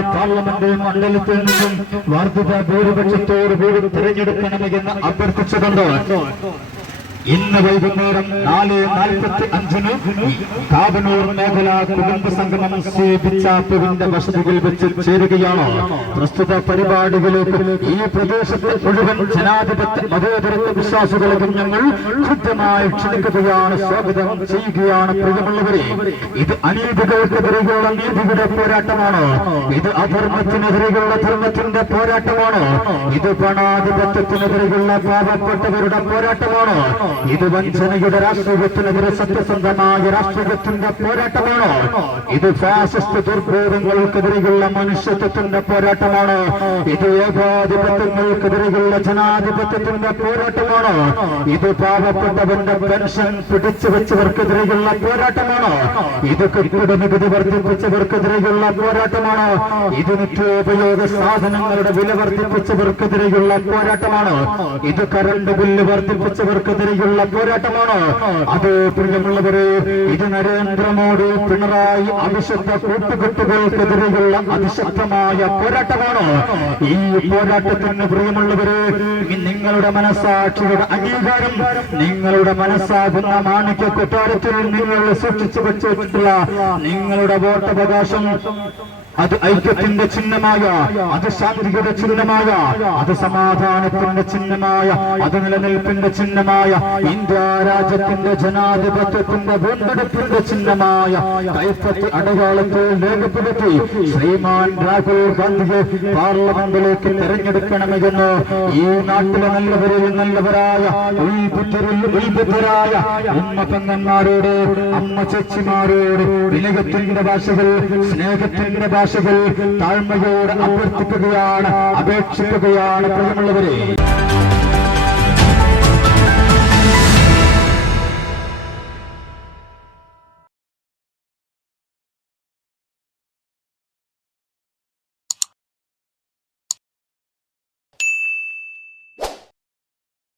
Wayanad parliament മണ്ഡലത്തിൽ നിന്നും വർദ്ധിത ഭൂരിപക്ഷത്തോടു കൂടി തിരഞ്ഞെടുക്കണമെന്ന് അഭ്യർത്ഥിച്ചുകൊണ്ട് ഇന്ന് വൈകുന്നേരം നാല് നാൽപ്പത്തി അഞ്ചിന് കാബനൂർ മേഖല കുടുംബ സംഗമം സി ബിച്ചാപ്പുവിന്റെ വസതിയിൽ വെച്ച് ചേരുകയാണ്. പ്രസ്തുത പരിപാടികളിലേക്ക് ഈ പ്രദേശത്തെ മുഴുവൻ ജനാധിപത്യ മതേതരത്വ വിശ്വാസികളെയും ഞങ്ങൾ കൃത്യമായി ക്ഷണിക്കുകയാണ് സ്വാഗതം ചെയ്യുകയാണ് പ്രിയമുള്ളവരെ. ഇത് അനീതികൾക്കെതിരെയുള്ള നീതിയുടെ പോരാട്ടമാണ്. ഇത് അധർമ്മത്തിനെതിരെയുള്ള ധർമ്മത്തിന്റെ പോരാട്ടമാണ്. ഇത് പണാധിപത്യത്തിനെതിരെയുള്ള പാവപ്പെട്ടവരുടെ പോരാട്ടമാണ്. ഇത് വഞ്ചനയുടെ രാഷ്ട്രീയത്തിനെതിരെ സത്യസന്ധമായ രാഷ്ട്രീയത്തിന്റെ പോരാട്ടമാണ്. ഇത് ഫാസിസ്റ്റ് ദുർഭേദങ്ങൾക്കെതിരെയുള്ള മനുഷ്യത്വത്തിന്റെ പോരാട്ടമാണ്. ഇത് ഏകാധിപത്യങ്ങൾക്കെതിരെയുള്ള ജനാധിപത്യത്തിന്റെ പോരാട്ടമാണ്. ഇത് പാവപ്പെട്ടവന്റെ പെൻഷൻ പിടിച്ചു വെച്ചവർക്കെതിരെയുള്ള പോരാട്ടമാണ്. ഇത് കെട്ടിട നികുതി വർദ്ധിപ്പിച്ചവർക്കെതിരെയുള്ള പോരാട്ടമാണ്. ഇത് നിത്യോപയോഗ സാധനങ്ങളുടെ വില വർദ്ധിപ്പിച്ചവർക്കെതിരെയുള്ള പോരാട്ടമാണ്. ഇത് കറണ്ട് ബില്ല് വർദ്ധിപ്പിച്ചവർക്കെതിരെയുള്ള പോരാട്ടമാണ്? അത് പ്രിയമുള്ളവരെ ഇത് നരേന്ദ്രമോദി പിണറായി അവിശുദ്ധ കൂട്ടുകെട്ടുകൾക്കെതിരെയുള്ള അതിശക്തമായ പോരാട്ടമാണ്? ഈ പോരാട്ടത്തിന് പ്രിയമുള്ളവരെ നിങ്ങളുടെ മനസ്സാക്ഷിയുടെ അംഗീകാരം നിങ്ങളുടെ മനസ്സാകുന്ന മാണിക്യ കൊട്ടാരത്തിൽ നിങ്ങൾ സൂക്ഷിച്ചു വെച്ചിട്ടുള്ള നിങ്ങളുടെ വോട്ടവകാശം അത് ഐക്യത്തിന്റെ ചിഹ്നമായ അത് ശാന്തിയുടെ ചിഹ്നമായ അത് സമാധാനത്തിന്റെ ചിഹ്നമായ അത് നിലനിൽപ്പിന്റെ ചിഹ്നമായ ഇന്ത്യ രാജ്യത്തിന്റെ ജനാധിപത്യത്തിന്റെ വീണ്ടെടുപ്പിന്റെ ചിഹ്നമായ കൈപ്പത്തി അടയാളത്തിൽ രേഖപ്പെടുത്തി ശ്രീമാൻ രാഹുൽ ഗാന്ധിയെ പാർലമെന്റിലേക്ക് തെരഞ്ഞെടുക്കണമെന്ന് ഈ നാട്ടിലെ നല്ലവരിൽ നല്ലവരായ ഉൾബുദ്ധരിൽ ഉൾബുദ്ധരായ ഉമ്മ പെങ്ങന്മാരോട് അമ്മ ചേച്ചിമാരോട് വിനയത്തിന്റെ ഭാഷകൾ സ്നേഹത്തിന്റെ ഭാഷകൾ താഴ്മയോട് അഭ്യർത്ഥിക്കുകയാണ് അപേക്ഷിക്കുകയാണ് പ്രിയമുള്ളവരെ.